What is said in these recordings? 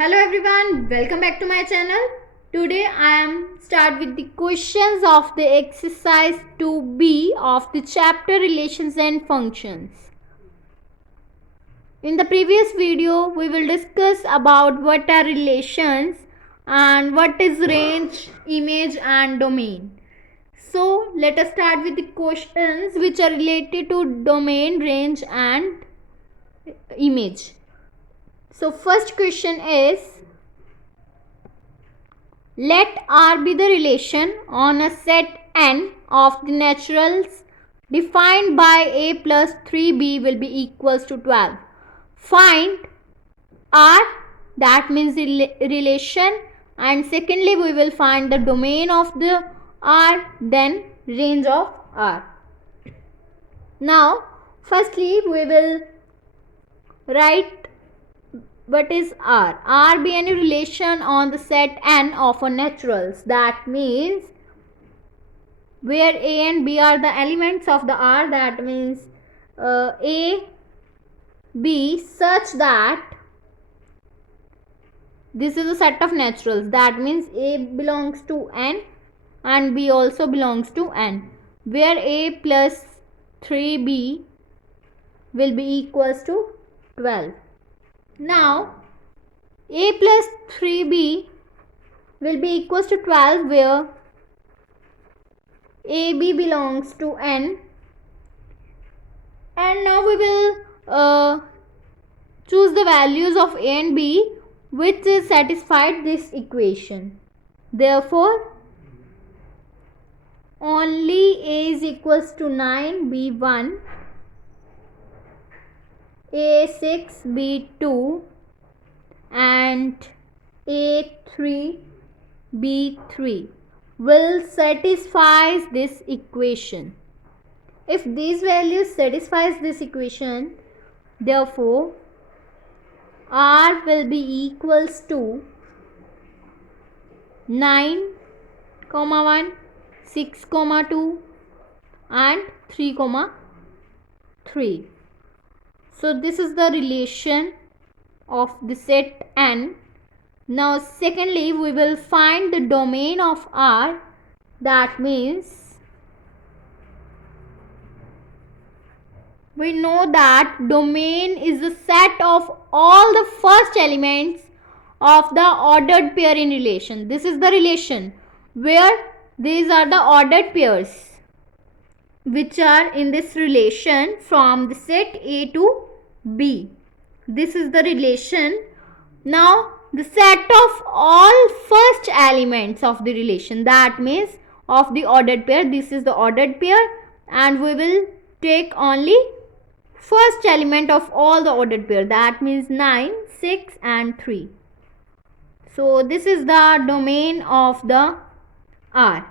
Hello everyone, welcome back to my channel. Today I am start with the questions of the exercise 2B of the chapter relations and functions. In the previous video we will discuss about what are relations and what is range, image and domain. So let us start with the questions which are related to domain, range and image. So first question is, let R be the relation on a set N of the naturals defined by A plus 3B will be equals to 12. Find R, that means the relation, and secondly we will find the domain of the R, then range of R. Now firstly we will write what is R. R be any relation on the set N of a naturals. That means where A and B are the elements of the R, that means A, B, such that this is a set of naturals. That means A belongs to N and B also belongs to N, where A plus 3B will be equals to 12. Now A plus 3B will be equals to 12 where AB belongs to N, and now we will choose the values of A and B which is satisfied this equation. Therefore only A is equals to 9, B 1, A 6, B 2 and A 3, B 3 will satisfy this equation. If these values satisfies this equation, therefore R will be equals to 9, 1, 6, 2 and 3, 3. So this is the relation of the set N. Now secondly we will find the domain of R, that means we know that domain is the set of all the first elements of the ordered pair in relation. This is the relation where these are the ordered pairs which are in this relation from the set A to B. This is the relation. Now the set of all first elements of the relation, that means of the ordered pair, this is the ordered pair, and we will take only first element of all the ordered pair, that means 9, 6 and 3. So this is the domain of the R.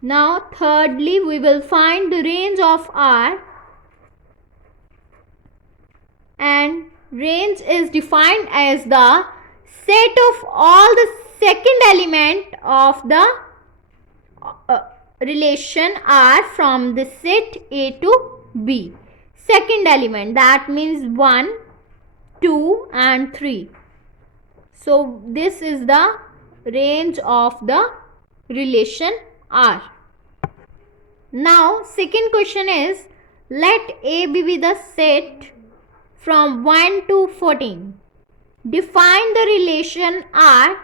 Now thirdly we will find the range of R, and range is defined as the set of all the second element of the relation R from the set A to B. Second element, that means 1, 2 and 3. So this is the range of the relation R. Now second question is, let A be the set from 1 to 14. Define the relation R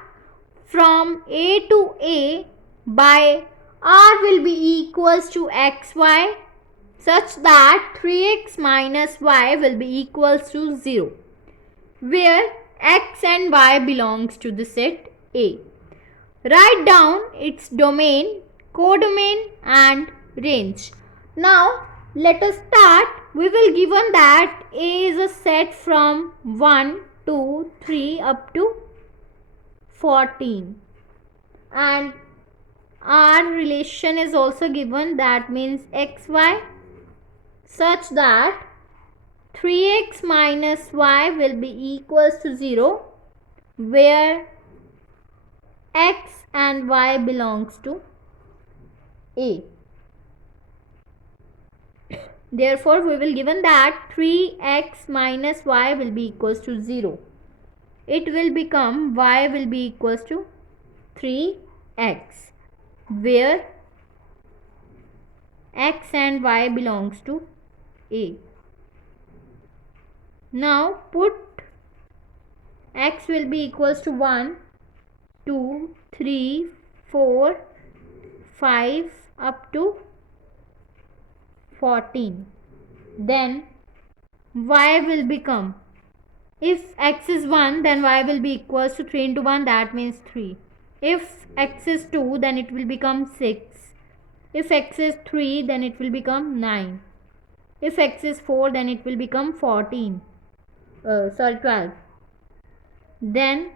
from A to A by R will be equals to xy such that 3x minus y will be equals to 0, where x and y belongs to the set A. Write down its domain, codomain and range. Now let us start. We will given that A is a set from 1, 2, 3 up to 14, and our relation is also given, that means xy such that 3x minus y will be equals to 0, where x and y belongs to A. Therefore we will given that 3x minus y will be equals to 0. it will become y will be equals to 3x, where x and y belongs to A. Now put x will be equals to 1, 2, 3, 4, 5 up to 14. Then y will become, if x is 1, then y will be equals to 3 into 1, that means 3. If x is 2, then it will become 6. If x is 3, then it will become 9. If x is 4, then it will become 12. Then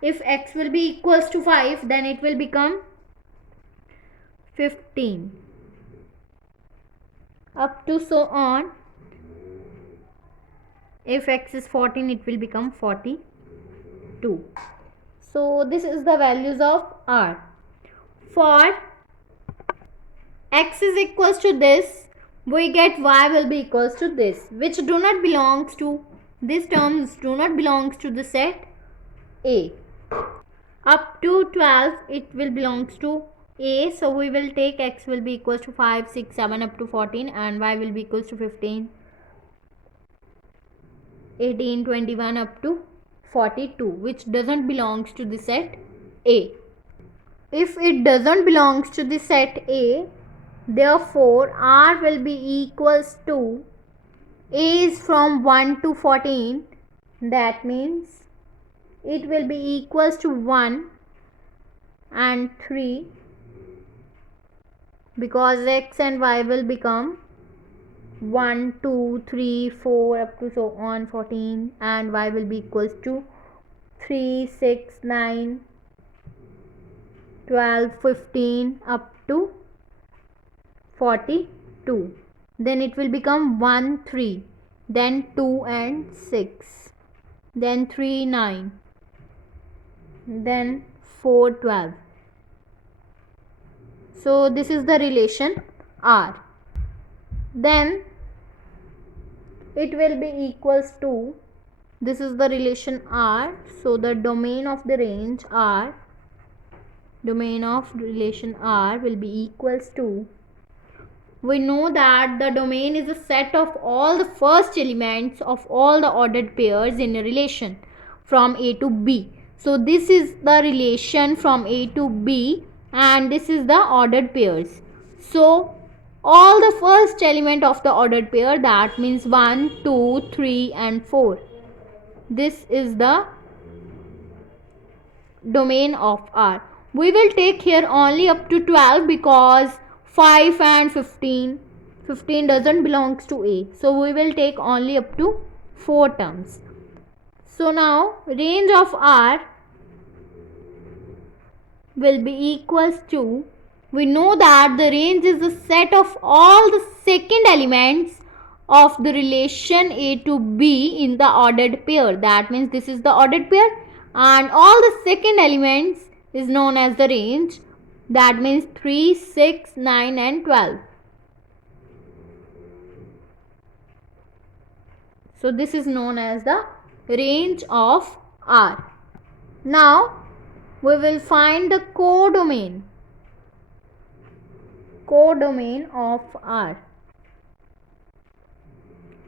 if x will be equals to 5, then it will become 15. Up to so on. If x is 14, it will become 42. So this is the values of r. For x is equals to this, we get y will be equals to this, which do not belongs to, these terms do not belongs to the set A. Up to 12 it will belongs to A, so we will take x will be equals to 5, 6, 7 up to 14, and y will be equals to 15, 18, 21 up to 42, which doesn't belongs to the set A. If it doesn't belongs to the set A, therefore r will be equals to, A is from 1 to 14, that means it will be equals to 1 and 3, because x and y will become 1, 2, 3, 4 up to so on 14, and y will be equals to 3, 6, 9, 12, 15 up to 42. Then it will become 1, 3, then 2 and 6, then 3, 9, then 4, 12. So this is the relation R. Then it will be equals to, this is the relation R, so the domain of the range R, domain of relation R will be equals to, we know that the domain is a set of all the first elements of all the ordered pairs in a relation from A to B. So this is the relation from A to B, and this is the ordered pairs. So all the first element of the ordered pair, that means 1, 2, 3 and 4. This is the domain of R. We will take here only up to 12 because 5 and 15 doesn't belongs to A. So we will take only up to 4 terms. So now range of R will be equals to, we know that the range is the set of all the second elements of the relation A to B in the ordered pair. That means this is the ordered pair, and all the second elements is known as the range. That means 3, 6, 9 and 12. So this is known as the range of R. Now we will find the codomain of R.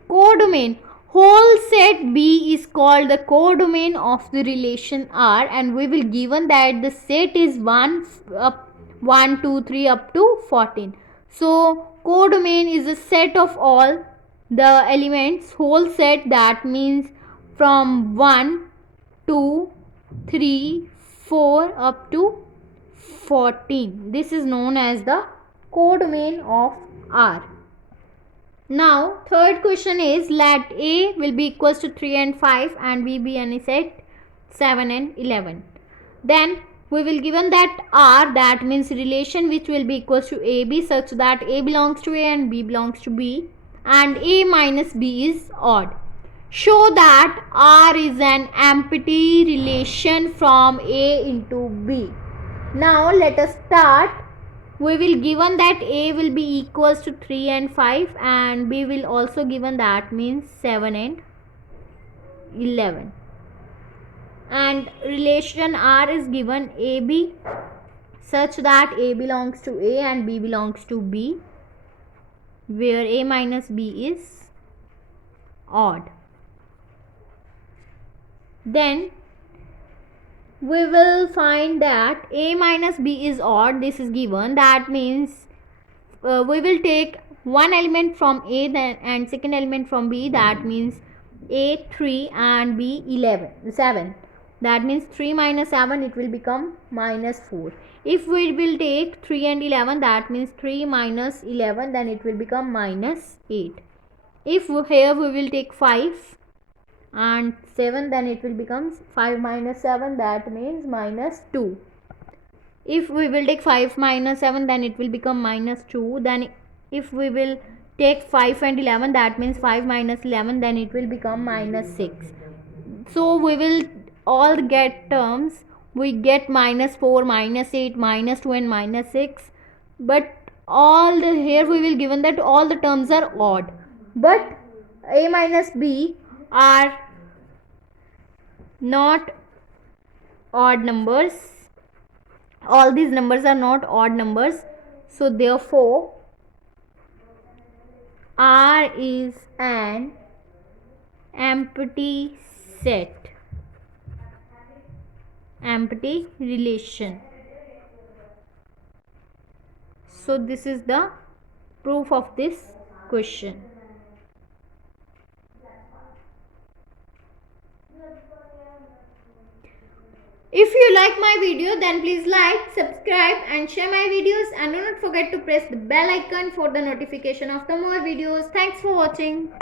Codomain, whole set B is called the codomain of the relation R, and we will given that the set is 1, 2, 3 up to 14. So codomain is a set of all the elements, whole set, that means from 1, 2, 3, 4 up to 14. This is known as the codomain of R. Now third question is, let A will be equals to 3 and 5 and B be any set 7 and 11. Then we will given that R, that means relation which will be equals to AB, such that A belongs to A and B belongs to B, and A minus B is odd. Show that R is an empty relation from A into B. Now let us start. We will given that A will be equals to 3 and 5 and B will also given, that means 7 and 11. and relation R is given AB such that A belongs to A and B belongs to B, where A minus B is odd. Then we will find that A minus B is odd. This is given. That means we will take one element from A then and second element from B. That means A 3 and B 7. That means 3 minus 7, it will become minus 4. If we will take 3 and 11, that means 3 minus 11, then it will become minus 8. If here we will take 5 and 7, then it will become 5 minus 7, that means minus 2. If we will take 5 minus 7, then it will become minus 2. Then if we will take 5 and 11, that means 5 minus 11, then it will become minus 6. So we will all get terms. We get minus 4, minus 8, minus 2 and minus 6. But all the here we will given that all the terms are odd. But A minus B are not odd numbers. All these numbers are not odd numbers. So therefore R is an empty set, empty relation. So this is the proof of this question. If you like my video, then please like, subscribe and share my videos, and do not forget to press the bell icon for the notification of the more videos. Thanks for watching.